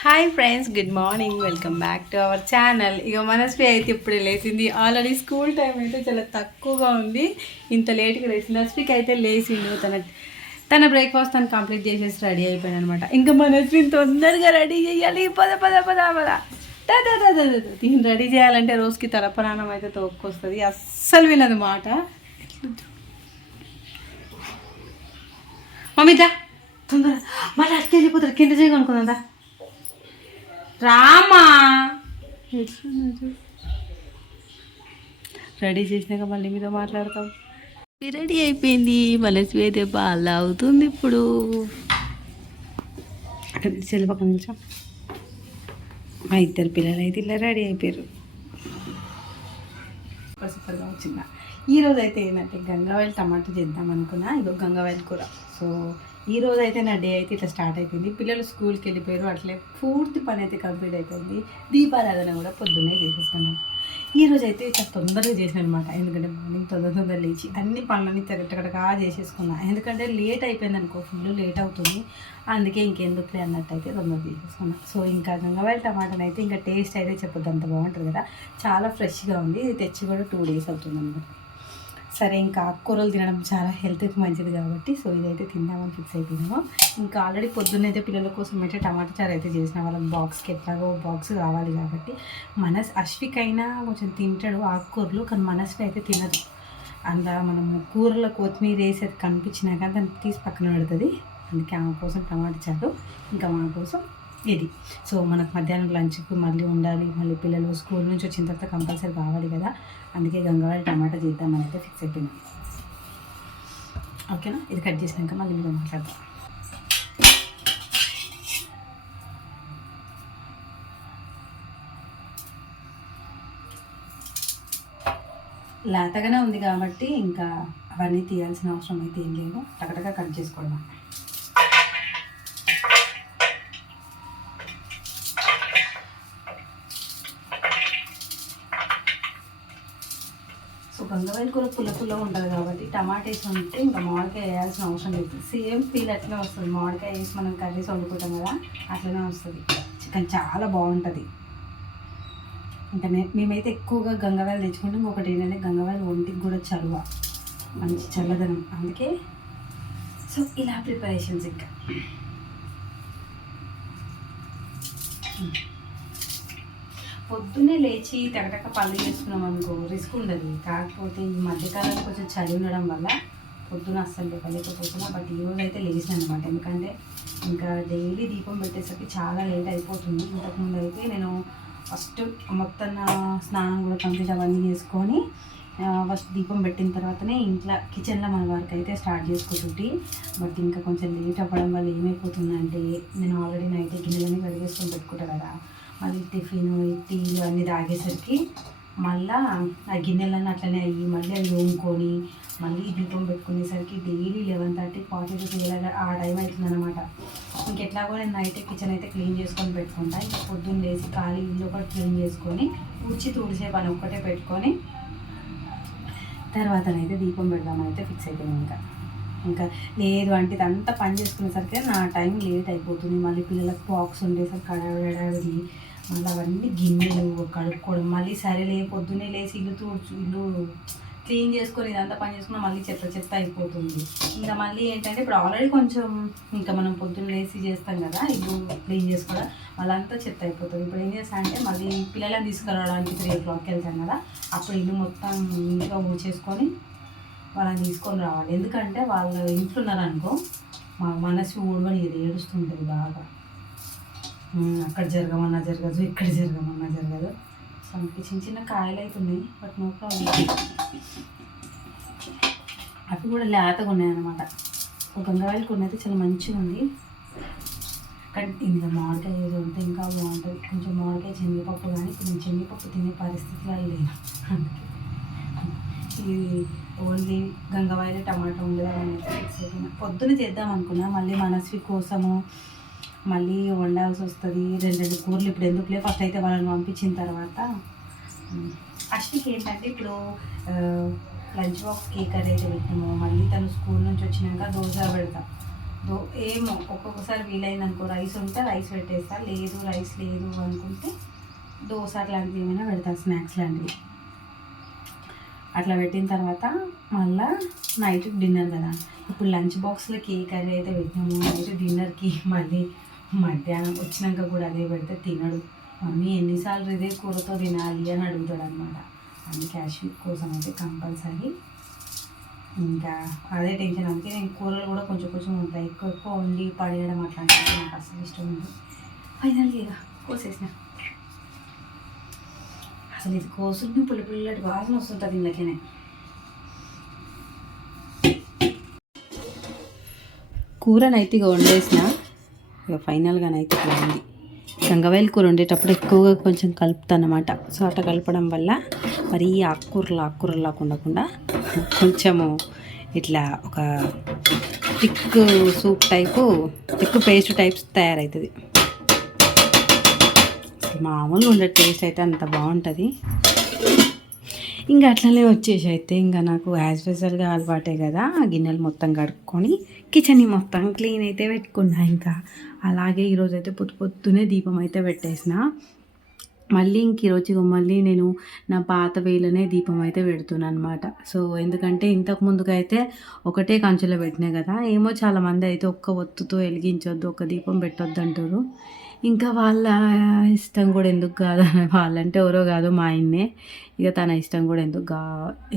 Hi friends, good morning. Welcome back to our channel. ఇక మనస్వి అయితే ఇప్పుడే లేచింది. ఆల్రెడీ స్కూల్ టైం అయితే చాలా తక్కువగా ఉంది. ఇంత లేట్గా లేచింది. అస్వికి అయితే లేచిండు. తన బ్రేక్ఫాస్ట్ తను కంప్లీట్ చేసేసి రెడీ అయిపోయాను అనమాట. ఇంకా మనస్విని తొందరగా రెడీ చేయాలి. పద పద పద పద దీన్ని రెడీ చేయాలంటే రోజుకి తలపరాణం అయితే తోక్కొస్తుంది. అస్సలు వినదు మాట. మమ్మీదా తొందర మళ్ళీ అట్కి వెళ్ళిపోతారు. కింద చేయగనుకుందా రామా. రెడీ చేసినాక మళ్ళీ మీతో మాట్లాడతాం. రెడీ అయిపోయింది. మళ్ళీ అయితే బాగా అవుతుంది ఇప్పుడు. పక్కన నిల్చో. మా ఇద్దరు పిల్లలు అయితే ఇలా రెడీ అయిపోయారు. సూపర్గా వచ్చిందా. ఈరోజు అయితే ఏంటంటే గంగావాయిల్ టమాటా చేద్దాం అనుకున్నా. ఇదో గంగావాయిల్ కూర. సో ఈరోజు అయితే నా డే అయితే ఇట్లా స్టార్ట్ అయిపోయింది. పిల్లలు స్కూల్కి వెళ్ళిపోయారు. అట్లే పూర్తి పని అయితే కంప్లీట్ అయిపోయింది. దీపారాధన కూడా పొద్దున్నే చేసేసుకున్నాను. ఈరోజు అయితే ఇట్లా తొందరగా చేసాను అనమాట. ఎందుకంటే మార్నింగ్ తొందర లేచి అన్ని పనులన్నీ టకటకగా చేసేసుకున్నా. ఎందుకంటే లేట్ అయిపోయింది అనుకో, ఫుల్ లేట్ అవుతుంది. అందుకే ఇంకెందుకులే అన్నట్టు అయితే తొందరగా చేసేసుకున్నా. సో ఇంకా గంగవాయిల్ టమాటాని అయితే ఇంకా టేస్ట్ అయితే చెప్పొద్దు, అంత బాగుంటుంది కదా. చాలా ఫ్రెష్గా ఉంది. ఇది తెచ్చి కూడా 2 days అవుతుంది అనమాట. సరే ఇంకా ఆకుకూరలు తినడం చాలా హెల్త్కి మంచిది కాబట్టి సో ఇదైతే తిందామని ఫిక్స్ అయిపోయినాము. ఇంకా ఆల్రెడీ పొద్దున్నైతే పిల్లల కోసం అయితే టమాటా చారు అయితే చేసిన. వాళ్ళకి బాక్స్కి ఎట్లాగో బాక్స్ కావాలి కాబట్టి అశ్వికైనా కొంచెం తింటాడు ఆకుకూరలు, కానీ మనస్వి అయితే తినదు. అందులో మనము కూరలో కొత్తిమీర వేసి అది కనిపించినాక దాన్ని తీసి పక్కన పెడుతుంది. అందుకే ఆమె కోసం టమాటా చారు, ఇంకా మన కోసం ఇది. సో మనకు మధ్యాహ్నం లంచ్కి మళ్ళీ ఉండాలి. మళ్ళీ పిల్లలు స్కూల్ నుంచి వచ్చిన తర్వాత కంపల్సరీ కావాలి కదా. అందుకే గంగవాయిల్ టమాటా చేద్దామని అయితే ఫిక్స్ అయిపోయినాం. ఓకేనా. ఇది కట్ చేసినాక మళ్ళీ మీరు మాట్లాడదాం. లేతగానే ఉంది కాబట్టి ఇంకా అవన్నీ తీయాల్సిన అవసరం అయితే ఏం లేదు. టకటగా కట్ చేసుకోవడం. సో గంగవాయిల్ కూర పుల్ల ఉంటుంది కాబట్టి టమాటేస్ ఉంటే ఇంకా మామిడికాయ వేయాల్సిన అవసరం లేదు. సేమ్ ఫీల్ అట్లనే వస్తుంది. మామిడికాయ వేసి మనం కర్రీస్ వండుకుంటాం కదా, అట్లనే వస్తుంది. చికెన్ చాలా బాగుంటుంది. ఇంకా మేమైతే ఎక్కువగా గంగవాయిల్ తెచ్చుకుంటాం. ఇంకొకటి ఏంటంటే గంగవాయిల్ ఒంటికి కూడా చలువ, మంచి చల్లదనం. అందుకే సో ఇలా ప్రిపరేషన్స్. ఇంకా పొద్దున్నే లేచి టకటక పళ్ళు చేసుకున్నాం అనుకో రిస్క్ ఉండదు. కాకపోతే ఈ మధ్యకాలంలో కొంచెం చలి ఉండడం వల్ల పొద్దున అస్సలు లేకపోతున్నా. బట్ ఈరోజు అయితే లేచిన అనమాట. ఎందుకంటే ఇంకా డైలీ దీపం పెట్టేసరికి చాలా లేట్ అయిపోతుంది. ఇంతకుముందు అయితే నేను ఫస్ట్ మొత్తం స్నానం కూడా కంప్లీట్ అవన్నీ చేసుకొని ఫస్ట్ దీపం పెట్టిన తర్వాతనే ఇంట్లో కిచెన్లో మన వర్క్ అయితే స్టార్ట్ చేసుకుంటుంటే. బట్ ఇంకా కొంచెం లేట్ అవ్వడం వల్ల ఏమైపోతుందంటే నేను ఆల్రెడీ నైట్ గిన్నెలన్నీ కడిగేసుకొని పెట్టుకుంటాను కదా. మళ్ళీ టిఫిన్ టీలు అన్నీ తాగేసరికి మళ్ళీ ఆ గిన్నెలన్నీ అట్లనే అయ్యి మళ్ళీ అవి వండుకొని మళ్ళీ దీపం పెట్టుకునేసరికి డైలీ 11:30 42 ఆ టైం అవుతుందన్నమాట. ఇంకెట్లాగో నేను నైట్ కిచెన్ అయితే క్లీన్ చేసుకొని పెట్టుకుంటా. ఇంకా పొద్దున్న లేచి ఖాళీ ఇల్లు ఒకటి క్లీన్ చేసుకొని తుడిచే పని ఒక్కటే పెట్టుకొని తర్వాతనైతే దీపం పెడదామని ఫిక్స్ అయిపోయింది. ఇంకా లేదు అంటే ఇదంతా పని చేసుకునేసరికి నా టైం లేట్ అయిపోతుంది. మళ్ళీ పిల్లలకు బాక్స్ ఉండేసరికి హడావిడి, మళ్ళీ అవన్నీ గిన్నెలు కడుక్కోవడం, మళ్ళీ సరేలే పొద్దున్నే లేచి ఇల్లు క్లీన్ చేసుకొని ఇదంతా పని చేసుకున్నా మళ్ళీ చెత్త అయిపోతుంది. ఇంకా మళ్ళీ ఏంటంటే ఇప్పుడు ఆల్రెడీ కొంచెం ఇంకా మనం పొద్దున్న లేచి చేస్తాం కదా ఇల్లు క్లీన్ చేసుకోవడం, మళ్ళీ అంతా చెత్త అయిపోతుంది. ఇప్పుడు ఏం చేస్తా అంటే మళ్ళీ పిల్లలను తీసుకురావడానికి 3 o'clockకి వెళ్తాం కదా, అప్పుడు ఇల్లు మొత్తం నీట్గా ఊడ్చేసుకొని వాళ్ళని తీసుకొని రావాలి. ఎందుకంటే వాళ్ళు ఇంట్లో ఉన్నారనుకో మా మనసు ఊడవని ఇది ఏడుస్తుంటుంది బాగా. అక్కడ జరగమన్నా జరగదు, ఇక్కడ జరగమన్నా జరగదు. సో మనకి చిన్న కాయలు అవుతున్నాయి. But no problem. అవి కూడా లేతగా ఉన్నాయన్నమాట. ఒక గంగవాయిల్ కూర అయితే చాలా మంచిగా ఉంది. కానీ ఇందులో మామిడికాయ ఏదో ఉంటే ఇంకా బాగుంటుంది. కొంచెం మామిడికాయ శనగపప్పు, కానీ కొంచెం శనగపప్పు తినే పరిస్థితిలో లేదు. అందుకే ఇది ఓన్లీ గంగవాయిల్ టమాటా ఉండదని ఫిక్స్ అయిపోయినా. పొద్దున చేద్దాం అనుకున్నా, మళ్ళీ మనస్వి కోసము మళ్ళీ వండాల్సి వస్తుంది. 2 కూరలు ఇప్పుడు ఎందుకులే, ఫస్ట్ అయితే వాళ్ళని పంపించిన తర్వాత. అశ్వికి ఏంటంటే ఇప్పుడు లంచ్ బాక్స్ కర్రీ అయితే పెట్టినాము. మళ్ళీ తను స్కూల్ నుంచి వచ్చినాక దోశ పెడతా. ఏమో ఒక్కొక్కసారి వీలైందనుకో రైస్ ఉంటే రైస్ పెట్టేస్తా, లేదు రైస్ లేదు అనుకుంటే దోశ లాంటివి ఏమైనా పెడతా, స్నాక్స్ లాంటివి. అట్లా పెట్టిన తర్వాత మళ్ళీ నైట్ డిన్నర్ కదా. ఇప్పుడు లంచ్ బాక్స్లోకి ఏ కర్రీ అయితే పెట్టినాము, నైట్ డిన్నర్కి మళ్ళీ మధ్యాహ్నం వచ్చినాక కూడా అదే పెడితే తినడు. మమ్మీ ఎన్నిసార్లు ఇదే కూరతో తినాలి అని అడుగుతాడు అనమాట. అందుకే అశ్విక్ కోసం అయితే కంపల్సరీ ఇంకా అదే టెన్షన్. అందుకే నేను కూరలు కూడా కొంచెం కొంచెం ఉంటాయి, ఎక్కువ ఎక్కువ వండి పడేయడం అట్లాంటివి నాకు అసలు ఇష్టం ఉంది. ఫైనల్గా ఇక కోసేసిన. అసలు ఇది కోసుంటే పుల్లటి వాసన వస్తుంటుంది ఇందులోనే. కూరనైతే ఇక వండేసిన. ఇక ఫైనల్గానైతే ఇట్లా ఉంది. గంగవాయిల కూర వండేటప్పుడు ఎక్కువగా కొంచెం కలుపుతాను అన్నమాట. సో అట్లా కలపడం వల్ల మరీ ఆకుకూరలాగా ఉండకుండా కొంచెము ఇట్లా ఒక thick soup type, thick paste types తయారవుతుంది. మామూలుగా ఉండే టేస్ట్ అయితే అంత బాగుంటుంది. ఇంకా అట్లనే వచ్చేసి అయితే ఇంకా నాకు యాజ్ యూజువల్గా అలవాటే కదా, ఆ గిన్నెలు మొత్తం కడుక్కొని కిచెన్ మొత్తం క్లీన్ అయితే పెట్టుకున్నా. ఇంకా అలాగే ఈరోజు అయితే పొద్దునే దీపం అయితే పెట్టేసిన. మళ్ళీ ఈరోజు మళ్ళీ నేను నా పాత వేలోనే దీపం అయితే పెడుతున్నాను అనమాట. సో ఎందుకంటే ఇంతకు ముందుగా అయితే ఒకటే కంచెలో పెట్టినా కదా, ఏమో చాలామంది అయితే ఒక్క ఒత్తుతో వెలిగించొద్దు, ఒక్క దీపం పెట్టొద్దు అంటారు. ఇంకా వాళ్ళ ఇష్టం కూడా ఎందుకు కాదు, వాళ్ళంటే ఎవరో కాదు మా ఆయన్నే. ఇక తన ఇష్టం కూడా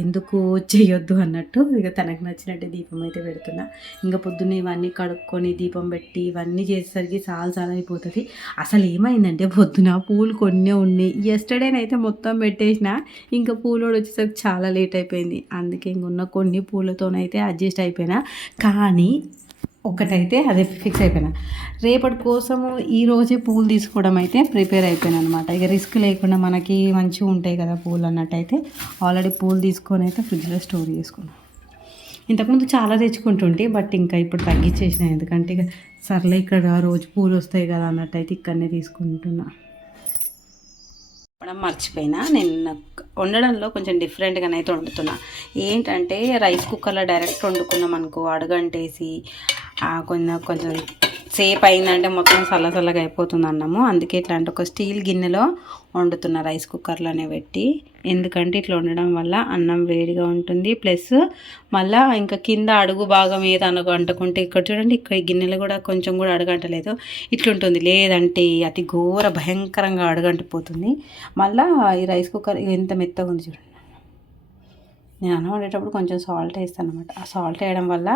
ఎందుకు చేయొద్దు అన్నట్టు ఇక తనకు నచ్చినట్టే దీపం అయితే పెడుతున్నా. ఇంకా పొద్దున్నే ఇవన్నీ కడుక్కొని దీపం పెట్టి ఇవన్నీ చేసేసరికి చాలా అయిపోతుంది. అసలు ఏమైందంటే పొద్దున పూలు కొన్ని ఉన్నాయి, ఎస్టర్డేనైతే మొత్తం పెట్టేసిన. ఇంకా పూలు వచ్చేసరికి చాలా లేట్ అయిపోయింది. అందుకే ఇంకున్న కొన్ని పూలతోనైతే అడ్జస్ట్ అయిపోయినా. కానీ ఒకటైతే అదే ఫిక్స్ అయిపోయినా, రేపటి కోసము ఈరోజే పూలు తీసుకోవడం అయితే ప్రిపేర్ అయిపోయాను అనమాట. ఇక రిస్క్ లేకుండా మనకి మంచిగా ఉంటాయి కదా పూలు అన్నట్టయితే ఆల్రెడీ పూలు తీసుకొని అయితే ఫ్రిడ్జ్లో స్టోర్ చేసుకున్నాను. ఇంతకుముందు చాలా తెచ్చుకుంటుంటే, బట్ ఇంకా ఇప్పుడు తగ్గించేసిన. ఎందుకంటే ఇక సర్లే ఇక్కడ రోజు పూలు వస్తాయి కదా అన్నట్టయితే ఇక్కడనే తీసుకుంటున్నా. చెప్పడం మర్చిపోయినా, నేను వండడంలో కొంచెం డిఫరెంట్గానే అయితే వండుతున్నా. ఏంటంటే రైస్ కుక్కర్లో డైరెక్ట్ వండుకున్నాం అనుకో, అడుగంటేసి కొంచెం సేపు అయిందంటే మొత్తం చల్లగా అయిపోతుంది అన్నము. అందుకే ఇట్లాంటి ఒక స్టీల్ గిన్నెలో వండుతున్నా, రైస్ కుక్కర్లోనే పెట్టి. ఎందుకంటే ఇట్లా వండడం వల్ల అన్నం వేడిగా ఉంటుంది, ప్లస్ మళ్ళీ ఇంకా కింద అడుగు భాగం ఏదనగా అంటుకుంటే, ఇక్కడ చూడండి ఇక్కడ గిన్నెలు కూడా కొంచెం కూడా అడుగంటలేదు, ఇట్లుంటుంది. లేదంటే అతి ఘోర భయంకరంగా అడుగంటిపోతుంది. మళ్ళీ ఈ రైస్ కుక్కర్ ఎంత మెత్తగా ఉంది చూడండి. నేను అన్నం వండేటప్పుడు కొంచెం సాల్ట్ వేస్తాను అనమాట. ఆ సాల్ట్ వేయడం వల్ల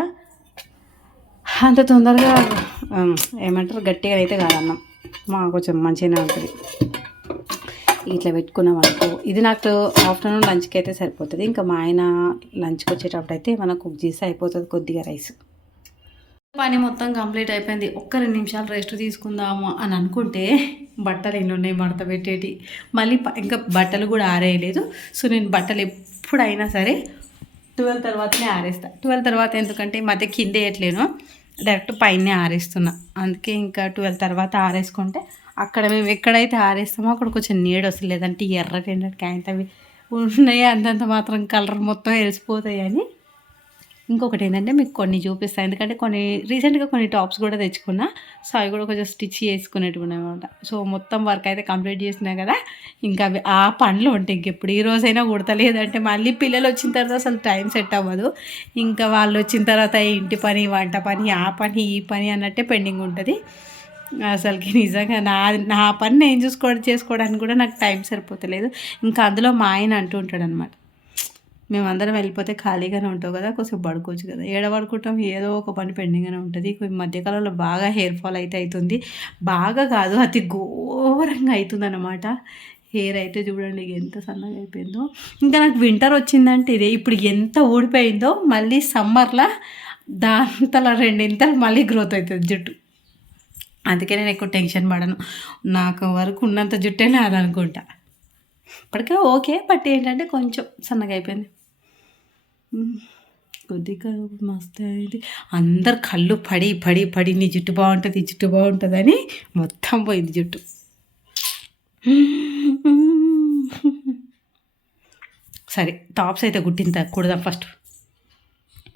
అంత తొందరగా ఏమంటారు గట్టిగా అయితే కాదు అన్నం, మాకు కొంచెం మంచిగానే ఉంటుంది. ఇట్లా పెట్టుకున్నాం అనుకో, ఇది నాకు ఆఫ్టర్నూన్ లంచ్కి అయితే సరిపోతుంది. ఇంకా మా ఆయన లంచ్కి వచ్చేటప్పుడు అయితే మనం కుక్ చేసి అయిపోతుంది కొద్దిగా రైస్. పని మొత్తం కంప్లీట్ అయిపోయింది. ఒక్క 2 నిమిషాలు రెస్ట్ తీసుకుందాము అని అనుకుంటే బట్టలు ఎన్ని ఉన్నాయి మడత పెట్టేటి. మళ్ళీ ఇంకా బట్టలు కూడా ఆరేయలేదు. సో నేను బట్టలు ఎప్పుడైనా సరే 12 తర్వాతనే ఆరేస్తా. 12 తర్వాత ఎందుకంటే ఈ మధ్య కింద వేయట్లేను, డైరెక్ట్ పైనే ఆరేస్తున్నా. అందుకే ఇంకా 12 తర్వాత ఆరేసుకుంటే అక్కడ మేము ఎక్కడైతే ఆరేస్తామో అక్కడ కొంచెం నీడ వస్తుంది. లేదంటే ఎర్రటి అవి ఉన్నాయి, అంతంత మాత్రం కలర్ మొత్తం వెలిసిపోతాయి అని. ఇంకొకటి ఏంటంటే మీకు కొన్ని చూపిస్తాను, ఎందుకంటే రీసెంట్గా కొన్ని టాప్స్ కూడా తెచ్చుకున్నా. సో అవి కూడా కొంచెం స్టిచ్ చేసుకునేటివి అనమాట. సో మొత్తం వర్క్ అయితే కంప్లీట్ చేసినా కదా, ఇంకా అవి ఆ పనులు ఉంటాయి. ఇంకెప్పుడు ఈ రోజైనా కుడతలేదంటే మళ్ళీ పిల్లలు వచ్చిన తర్వాత అసలు టైం సెట్ అవ్వదు. ఇంకా వాళ్ళు వచ్చిన తర్వాత ఇంటి పని, వంట పని, ఆ పని ఈ పని అన్నట్టే పెండింగ్ ఉంటుంది. అసలుకి నిజంగా నా పని నేను చేసుకోవడానికి కూడా నాకు టైం సరిపోతలేదు. ఇంకా అందులో మా ఆయన అంటూ ఉంటాడు అనమాట, మేమందరం వెళ్ళిపోతే ఖాళీగానే ఉంటావు కదా, కొంచెం పడుకోవచ్చు కదా. పడుకుంటాం, ఏదో ఒక పని పెండింగ్గానే ఉంటుంది. ఈ మధ్యకాలంలో బాగా హెయిర్ ఫాల్ అయితే అవుతుంది. బాగా కాదు, అతి ఘోరంగా అవుతుంది అన్నమాట. హెయిర్ అయితే చూడండి ఎంత సన్నగా అయిపోయిందో. ఇంకా నాకు వింటర్ వచ్చిందంటే ఇదే, ఇప్పుడు ఎంత ఊడిపోయిందో మళ్ళీ సమ్మర్లో దాంతల 2 ఇంతలు మళ్ళీ గ్రోత్ అవుతుంది జుట్టు. అందుకే నేను ఎక్కువ టెన్షన్ పడను, నాకు వరకు ఉన్నంత జుట్టే నాదనుకుంటా. ఇప్పటికే ఓకే, బట్ ఏంటంటే కొంచెం సన్నగా అయిపోయింది. కొద్దిగా మస్తు అయింది. అందరు కళ్ళు పడి నీ జుట్టు బాగుంటుంది, ఈ జుట్టు బాగుంటుంది అని మొత్తం పోయింది జుట్టు. సరే టాప్స్ అయితే కుడదాం ఫస్ట్.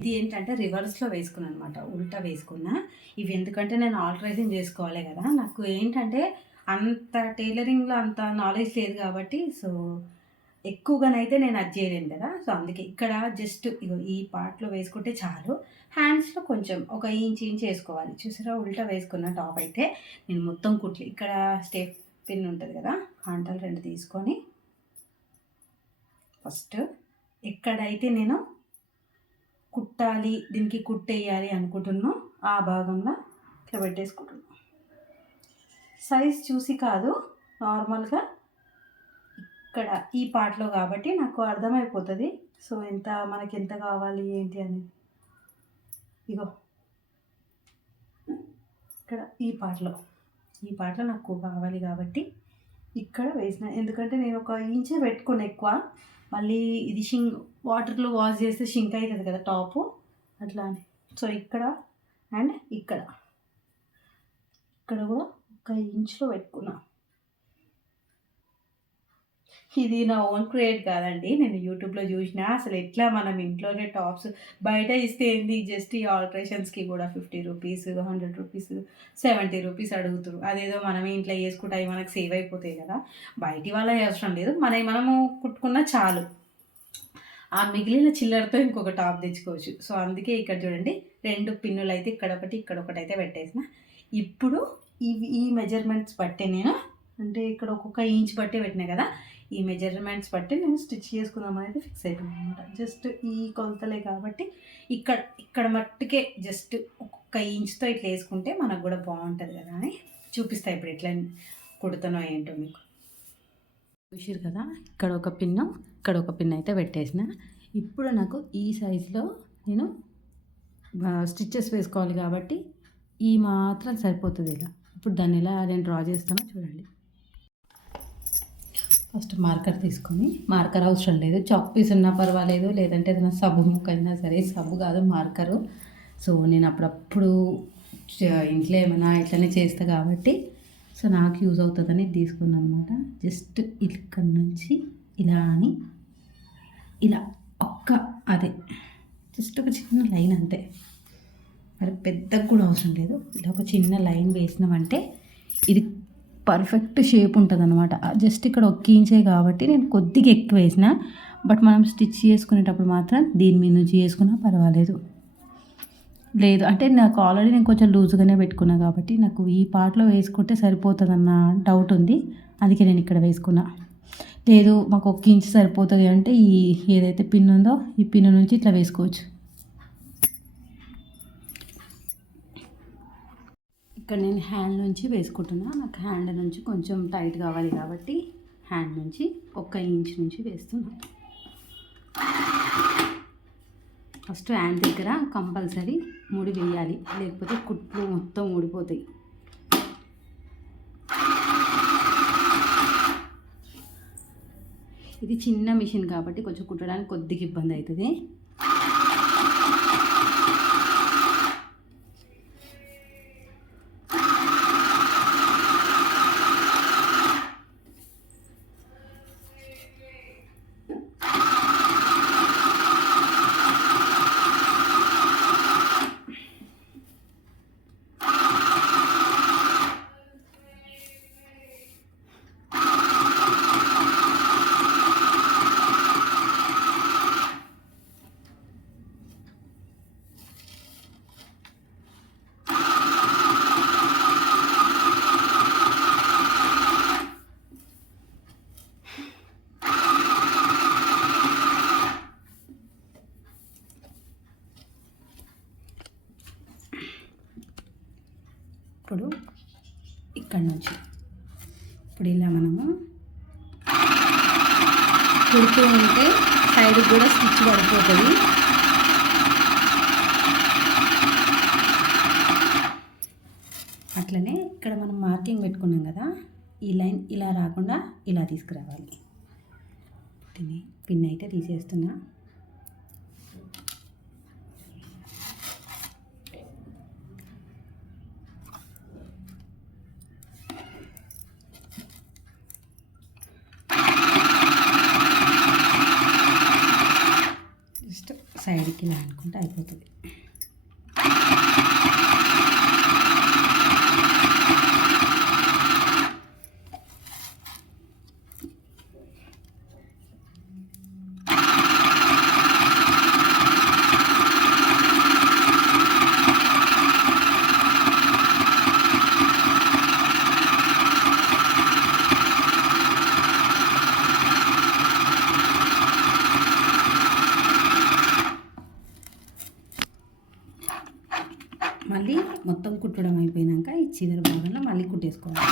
ఇది ఏంటంటే రివర్స్లో వేసుకున్నాను అనమాట, ఉల్టా వేసుకున్నా. ఇవి ఎందుకంటే నేను ఆల్టరేషన్ చేసుకోవాలి కదా, నాకు ఏంటంటే అంత టైలరింగ్లో అంత నాలెడ్జ్ లేదు కాబట్టి, సో ఎక్కువగానైతే నేను అది చేయలేను కదా. సో అందుకే ఇక్కడ జస్ట్ ఇగో ఈ పార్ట్లో వేసుకుంటే చాలు. హ్యాండ్స్లో కొంచెం ఒక ఇంచ్ వేసుకోవాలి. చూసారా, ఉల్టా వేసుకున్న టాప్ అయితే నేను మొత్తం కుట్లు ఇక్కడ స్టెప్ పిన్ ఉంటుంది కదా, ఆంటలు 2 తీసుకొని ఫస్ట్ ఎక్కడైతే నేను కుట్టాలి, దీనికి కుట్టేయాలి అనుకుంటున్నా ఆ భాగంలో ఇట్లా పెట్టేసుకుంటున్నాను. సైజ్ చూసి కాదు, నార్మల్గా ఇక్కడ ఈ పార్ట్లో కాబట్టి నాకు అర్థమైపోతుంది. సో మనకి ఎంత కావాలి ఏంటి అనేది. ఇగో ఇక్కడ ఈ పార్ట్లో నాకు కావాలి కాబట్టి ఇక్కడ వేసిన. ఎందుకంటే నేను ఒక ఇంచే పెట్టుకుని ఎక్కువ, మళ్ళీ ఇది వాటర్లో వాష్ చేస్తే షింక్ అవుతుంది కదా టాపు, అట్లా అని. సో ఇక్కడ అండ్ ఇక్కడ కూడా ఒక ఇంచ్లో పెట్టుకున్నా. ఇది నా ఓన్ క్రియేట్ కాదండి, నేను యూట్యూబ్లో చూసిన. అసలు ఎట్లా మనం ఇంట్లోనే టాప్స్ బయట ఇస్తే ఏంది, జస్ట్ ఈ ఆల్ట్రేషన్స్కి కూడా 50 రూపీస్, 100 రూపీస్, 70 రూపీస్ అడుగుతారు. అదేదో మనమే ఇంట్లో చేసుకుంటే అవి మనకు సేవ్ అయిపోతాయి కదా, బయటి వాళ్ళ అవసరం లేదు, మనము కుట్టుకున్నా చాలు. ఆ మిగిలిన చిల్లరతో ఇంకొక టాప్ తెచ్చుకోవచ్చు. సో అందుకే ఇక్కడ చూడండి 2 పిన్నులు అయితే ఇక్కడ ఒకటి అయితే పెట్టేసిన. ఇప్పుడు ఈ మెజర్మెంట్స్ బట్టి నేను, అంటే ఇక్కడ ఒక్కొక్క ఇంచ్ బట్టి పెట్టినా కదా, ఈ మెజర్మెంట్స్ బట్టి నేను స్టిచ్ చేసుకుందాం అనేది ఫిక్స్ అయిపోయింది అనమాట. జస్ట్ ఈ కొలతలే కాబట్టి ఇక్కడ మట్టుకే జస్ట్ ఒక్కొక్క ఇంచ్తో ఇట్లా వేసుకుంటే మనకు కూడా బాగుంటుంది కదా అని చూపిస్తాయి. ఇప్పుడు ఎట్లా కుడుతానో ఏంటో మీకు చూసారు కదా. ఇక్కడ ఒక పిన్ అయితే పెట్టేసిన. ఇప్పుడు నాకు ఈ సైజులో నేను స్టిచ్చెస్ వేసుకోవాలి కాబట్టి ఈ మాత్రం సరిపోతుంది. ఇలా ఇప్పుడు దాన్ని ఎలా నేను డ్రా చేస్తానో చూడండి. ఫస్ట్ మార్కర్ తీసుకొని, మార్కర్ అవసరం లేదు, చాక్ పీస్ ఉన్నా పర్వాలేదు, లేదంటే ఏదైనా సబ్బు ముక్క అయినా సరే, సబ్బు కాదు మార్కరు. సో నేను అప్పుడప్పుడు ఇంట్లో ఏమైనా ఇట్లనే చేస్తా కాబట్టి సో నాకు యూజ్ అవుతుందని తీసుకున్నాను అనమాట. జస్ట్ ఇక్కడ నుంచి ఇలా అని ఇలా జస్ట్ ఒక చిన్న లైన్ అంతే, మరి పెద్దగా కూడా అవసరం లేదు. ఇలా ఒక చిన్న లైన్ వేసినామంటే ఇది పర్ఫెక్ట్ షేప్ ఉంటుంది అనమాట. జస్ట్ ఇక్కడ ఇంచే కాబట్టి నేను కొద్దిగా ఎక్కువ వేసిన, బట్ మనం స్టిచ్ చేసుకునేటప్పుడు మాత్రం దీని మీద నుంచి చేసుకున్నా పర్వాలేదు. లేదు అంటే నాకు ఆల్రెడీ నేను కొంచెం లూజ్గానే పెట్టుకున్నా కాబట్టి నాకు ఈ పార్ట్లో వేసుకుంటే సరిపోతుందన్న డౌట్ ఉంది, అందుకే నేను ఇక్కడ వేసుకున్నా. లేదు మాకు 1 ఇంచ్ సరిపోతుంది అంటే ఈ ఏదైతే పిన్ ఉందో ఈ పిన్ నుంచి ఇట్లా వేసుకోవచ్చు. ఇక్కడ నేను హ్యాండ్ నుంచి వేసుకుంటున్నా. నాకు హ్యాండ్ నుంచి కొంచెం టైట్ కావాలి కాబట్టి హ్యాండ్ నుంచి 1 ఇంచ్ నుంచి వేస్తున్నా. ఫస్ట్ హ్యాండ్ దగ్గర కంపల్సరీ ముడి వేయాలి, లేకపోతే కుట్లు మొత్తం ఊడిపోతాయి. ఇది చిన్న మిషన్ కాబట్టి కొంచెం కుట్టడానికి కొద్దిగా ఇబ్బంది అవుతుంది. ఇప్పుడు ఇక్కడ నుంచి ఇప్పుడు ఇలా మనము కుడుతూ ఉంటే సైడ్కి కూడా స్టిచ్ పడిపోతుంది. అట్లనే ఇక్కడ మనం మార్కింగ్ పెట్టుకున్నాం కదా, ఈ లైన్ ఇలా రాకుండా ఇలా తీసుకురావాలి. పిన్ అయితే తీసేస్తున్నా. సైడ్కి ఇలా అనుకుంటే అయిపోతుంది. మళ్ళీ మొత్తం కుట్టడం అయిపోయినాక ఈ చివరి భాగంలో మళ్ళీ కుట్టేసుకోవాలి.